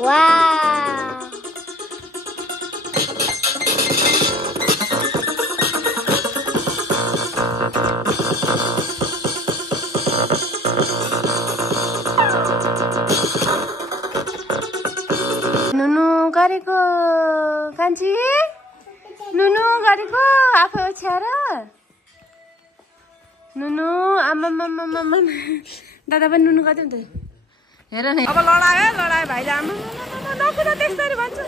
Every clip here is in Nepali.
वाह नुनु गरेको कान्छी नुनु गरेको आफै ओछ्याएर नुनु आमा दादा पनि नुनु गर्दै नि त हेर न अब लडायो भाइले आमा नकुद त्यसरी भन्छु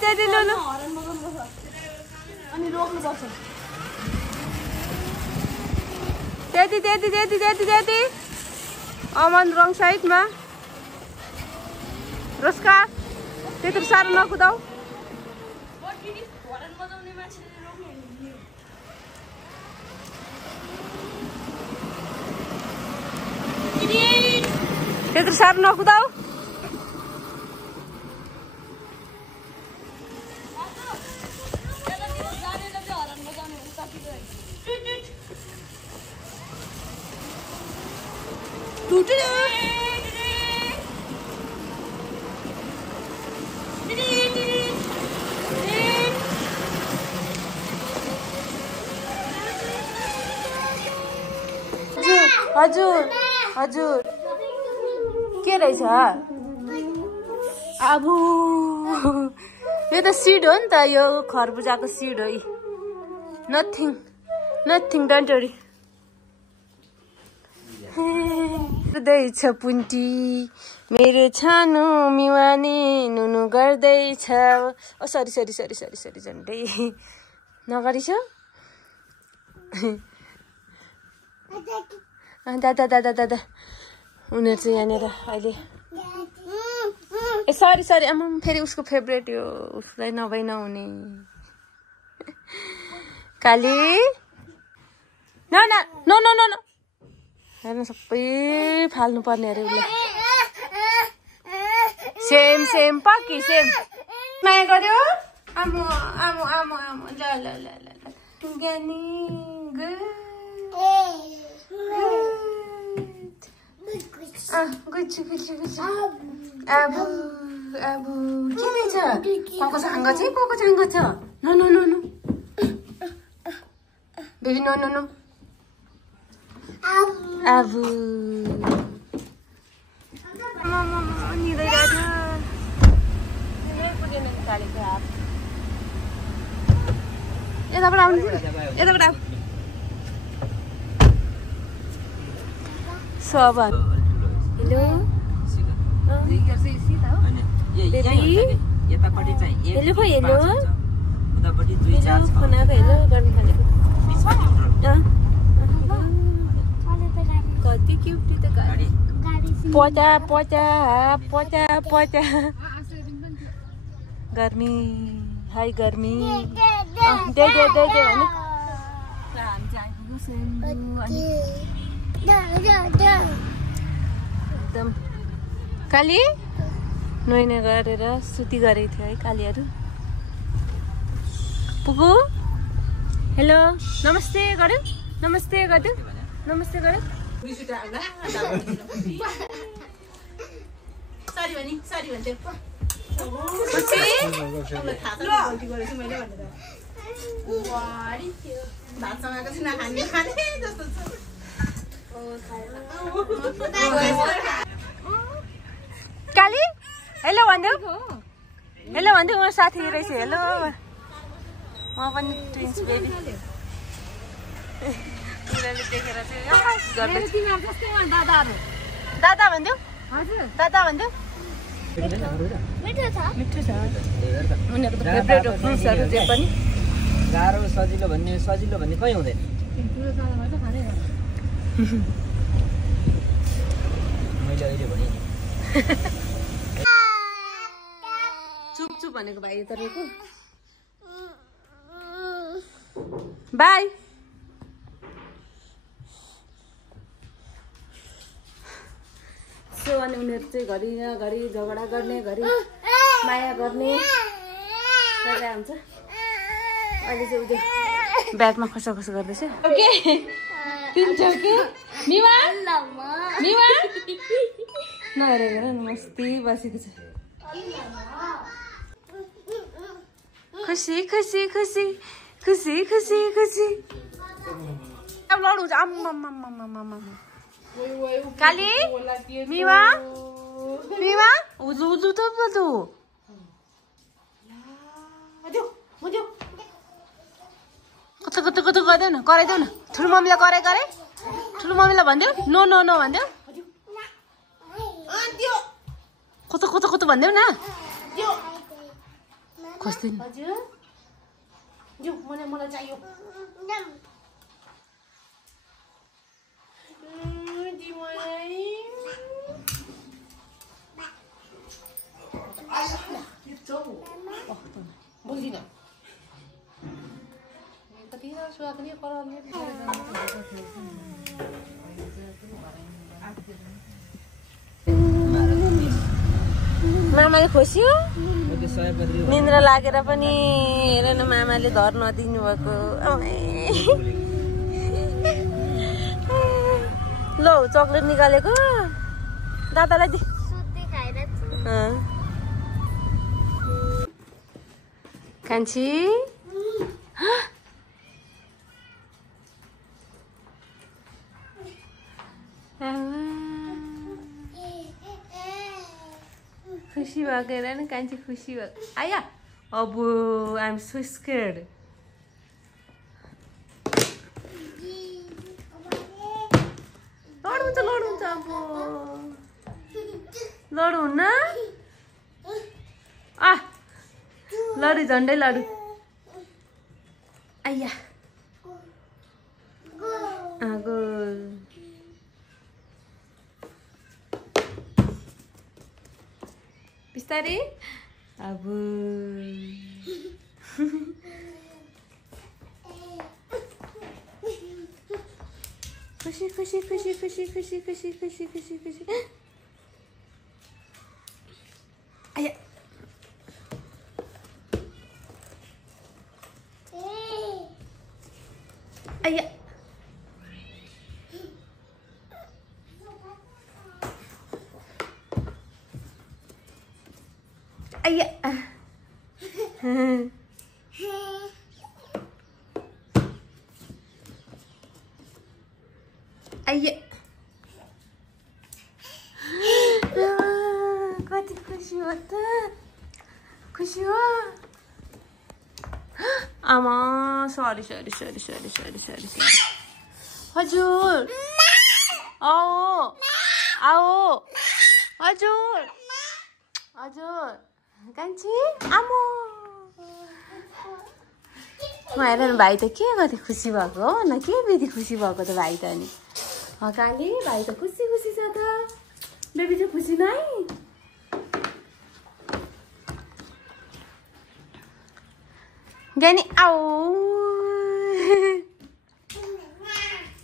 त्यति नुनु अनि रोक्नुपर्छ त्यति अमन रङ साइडमा रोस्का त्यत्रो साह्रो नकुदाऊ त्यत्रो साह्रो नकुदाऊ हजुर के रहेछ आबु यो त सिड हो नि त यो खरबुजाको सिड हो नथिङ डोन्ट वरी गर्दैछ पुन्टी मेरो छानो मिवानी नुनु गर्दैछ ओ सरी झन्डै नगरी छ दादा उनीहरू चाहिँ यहाँनिर अहिले ए सरी आमा फेरि उसको फेभरेट यो उसलाई नभई नहुने काली न हेर्नु सबै फाल्नु पर्ने अरे उसलाई सेम पक्की सेम माया गर्यो आमो ल ज्ञानी गुड आबु के भन्छ को सँग छ नो बेबी नो आबु यताबाट आउनु यताबाट आऊ सब हेलो हेलो खै हेलो हेलो गर्नु थालेको कति क्युटी त पचा गर्मी हाई गर्मी दे भने एकदम काली नुहाइ गरेर सुती गरेको थियो है कालीहरू पुगु हेलो नमस्ते गर्यो सरी भन्थ्यो काली हेलो भन्दै म साथी रहेछ हेलो म पनि ट्विन्स बेबी देखेर चाहिँ दादा भन्थ्यो मिठो छ उनीहरूको फेभरेट हो फ्रुट्सहरू जे पनि गाह्रो सजिलो भन्ने कहीँ हुँदैन मैले अहिले भने चुप भनेको भाइ तपाईँको बाई सो अनि उनीहरू चाहिँ घरि झगडा गर्ने घरि माया गर्ने हुन्छ अहिले चाहिँ ब्यागमा खसाखस गर्दैछ ओके तिनचो के मिवा मिवा नहेरेर न मस्ती बसेको छ खुसी खुसी खुसी खुसी खुसी खुसी अब लड्नुहुन्छ आम्मामामामामा काली मिवा मिवा उजु उजु त बदु कता कता कता गर्दै न कराइदेऊ न ठुलो मम्मीलाई गरे ठुलो मम्मीलाई भन्देऊ नो नो नो भन्देऊ कता कता कता भन्देऊ न खोज्दैन मलाई चाहियो बोल्दिन मामाले खोस्यो निन्द्रा लागेर पनि हेर न मामाले धर नदिनु भएको ल चक्लेट निकालेको दादालाई दि कान्छी खुसी भएको हेर न कान्छी खुसी भएको आया अब आई एम सो स्केयर्ड लड्नुहुन्छ अब लड्नुहुन्न लडु झन्डै लडु आइया आगो बिस्तारै अब खुसी खुसी खुसी खुसी खुसी खुसी खुसी खुसी खुसी आया आया आया आइए कति खुसी हो त खुसी हो आमा sorry sorry sorry sorry sorry sorry हजुर आओ आओ हजुर हजुर कान्छी आमो हेर भाइ त के कति खुसी भएको हो न के बेबी खुसी भएको त भाइ त अनि काली भाइ त खुसी खुसी छ त बेबी चाहिँ खुसी नै ज्ञानी आऊ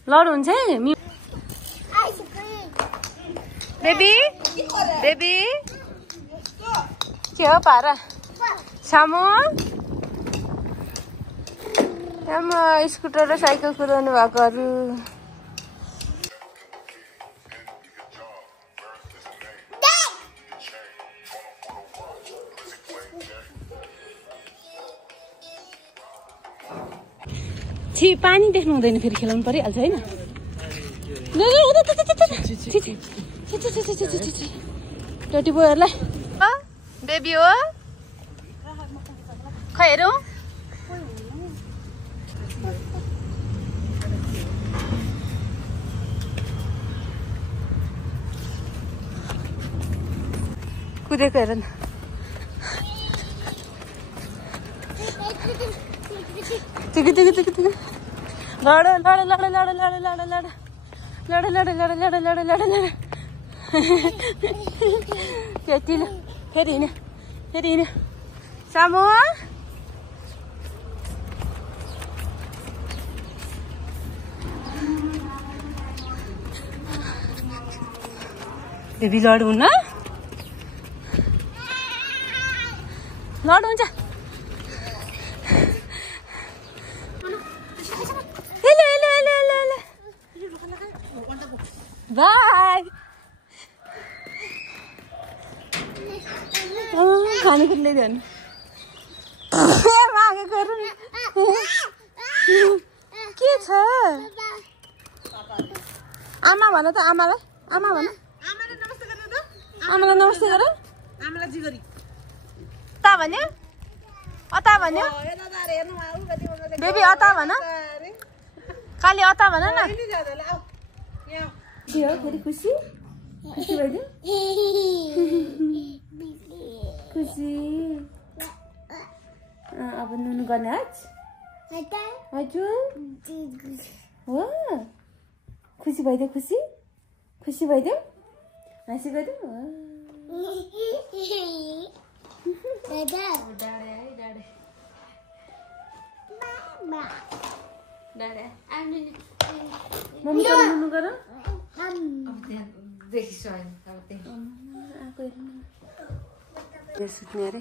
लड्नुहुन्छ है बेबी बेबी के हो पारा सामु स्कुटर र साइकल कुदाउनु भएकोहरू छि पानी देख्नु हुँदैन फेरि खेलाउनु परिहाल्छ होइन टोटी बोयहरूलाई बेबी हो खै हेरौँ कुदेको हेर न लड लड लड लड लड लड लड लड लड लड लड लड लड लड त्यति फेरि हिँड्यो सामु बेबी लड हुन्न लड हुन्छ पानी पनि ल्याइदेऊ मागे गरौँ के छ आमा भन त आमालाई आमा भन आमालाई नमस्ते गर आमालाई जिगरी ता भन्यो अता भन्यो बेबी अता भन काली अता भन न के हो फेरि खुसी खुसी भइदियो खुसी अब नुनु गर्ने आज हजुर हो खुसी भइदियो खुसी खुसी भइदियो हाँसी गरिदियो मम्मी त नुनु गर सुत्ने अरे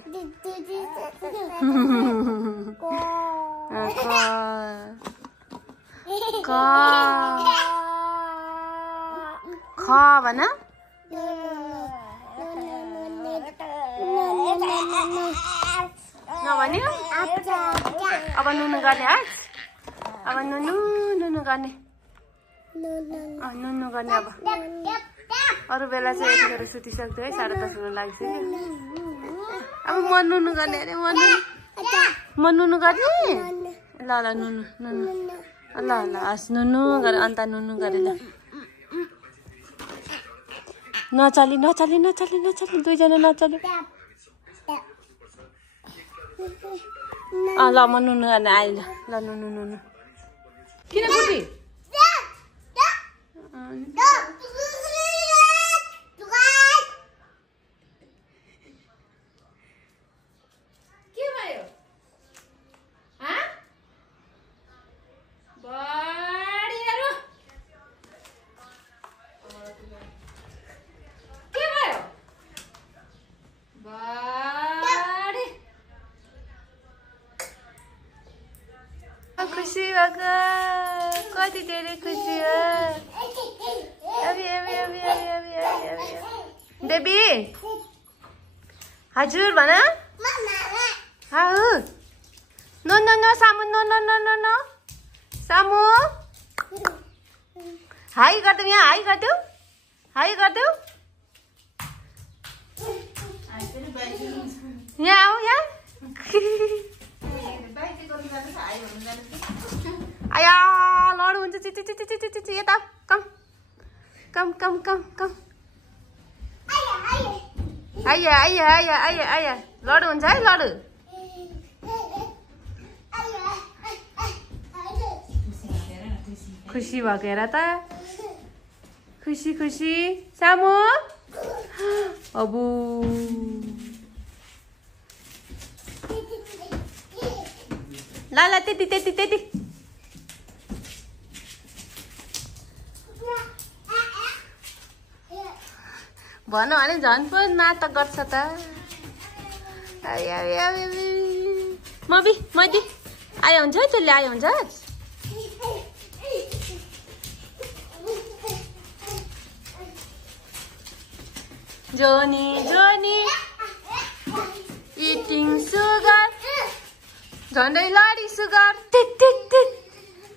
ख भन नभन्यो अब नुनु गर्ने आज अब नुनु नुनु गर्ने नुनु गर्ने अब अरू बेला चाहिँ यतिखेर सुतिसक्थ्यो है 10:30 हुन लागिसक्यो अब म नुनु गर्ने अरे म नुनु गर्ने ल ल नुनु नुनु ल ल हस् नुनु गरे अन्त नुनु गरे ल नचली नचली नचली नचली दुईजना नचली ल म नुनु गर्ने आइ ल नुनु नुनु किन बुटी के भयो बढीहरु के भयो बढी खुसी भएको कति धेरै खुसी हो बेबी हजुर भन नो नो नो सामु no no no no no सामु हाई गरिदेऊ यहाँ हाई गरिदेऊ हाई गरिदेऊ यहाँ आऊ यहाँ आया लडु हुन्छ चिची चिची चिची चिची यता कम कम कम कम कम आइया आइया आइया आइया आइया लडु हुन्छ है लडु खुसी भएको हेर त खुसी खुसी सामु अबु ल ल त्यति त्यति त्यति भन भने झन् पो नाटक गर्छ त मबी मैदी आयो हुन्छ है त्यसले आयो हुन्छ जोनी जोनी इटिङ सुगर झन्डै लडी सुगर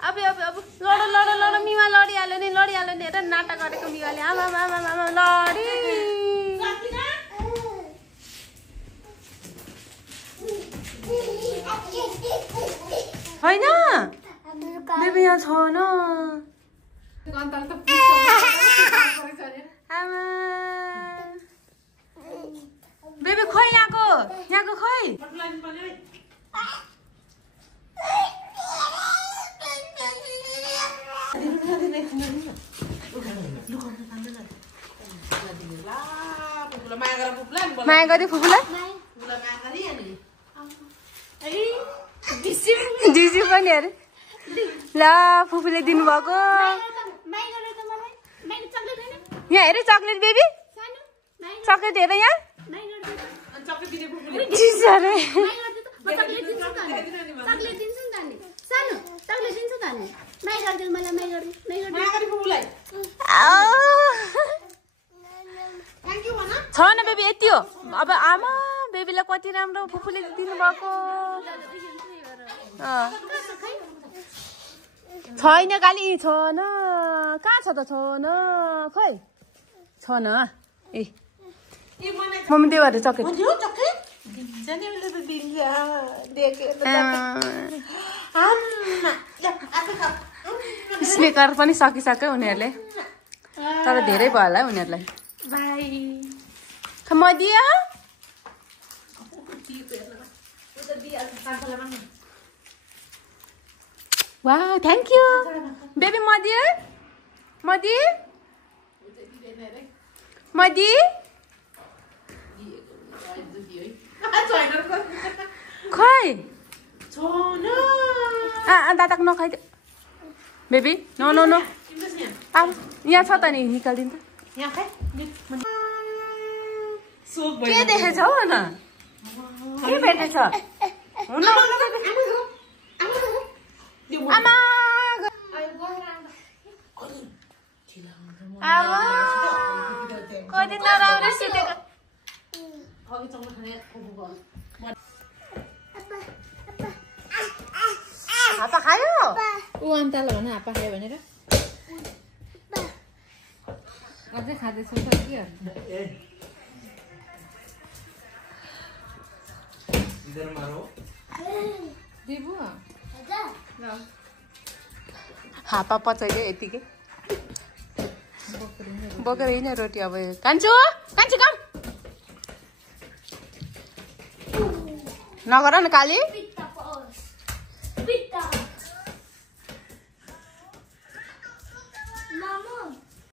अब अब अब लड लड लड मिमा लडिहाल्यो नि हेर नाटक गरेको मिवाले आमा आमा आमा लडी होइन बेबी यहाँ छैन आमा बेबी खोइ यहाँको खोइ माया गरी फुपूलाई दिदी पनि अरे ल फुपूले दिनुभएको यहाँ हेरे चक्लेट बेबी चक्लेट हेर यहाँ छैन बेबी यति हो अब आमा बेबीलाई कति राम्रो फुपूले दिनु भएको छैन काली छैन कहाँ छ त छैन खै छैन ए मम्मी देऊ अरे चक्लेट स्नेकर पनि सकिसक्यो उनीहरूले तर धेरै भयो होला उनीहरूलाई मदिया वाह थ्याङ्क यू बेबी मदिया मदी मदी खै दादाको नखाइदियो बेबी नो नो नो अब यहाँ छ त नि निकालिदिनु त के देखेछ हौ न के भेटेछ आमा कति नराम्रो सुतेको हापा खायो ऊ अन्ताले भने हापा खायो भनेर अझै खाँदैछु त के हापा पचाइदियो यतिकै बोकेर हिँड्यो रोटी अब कान्छु कान्छु काम नगर न काली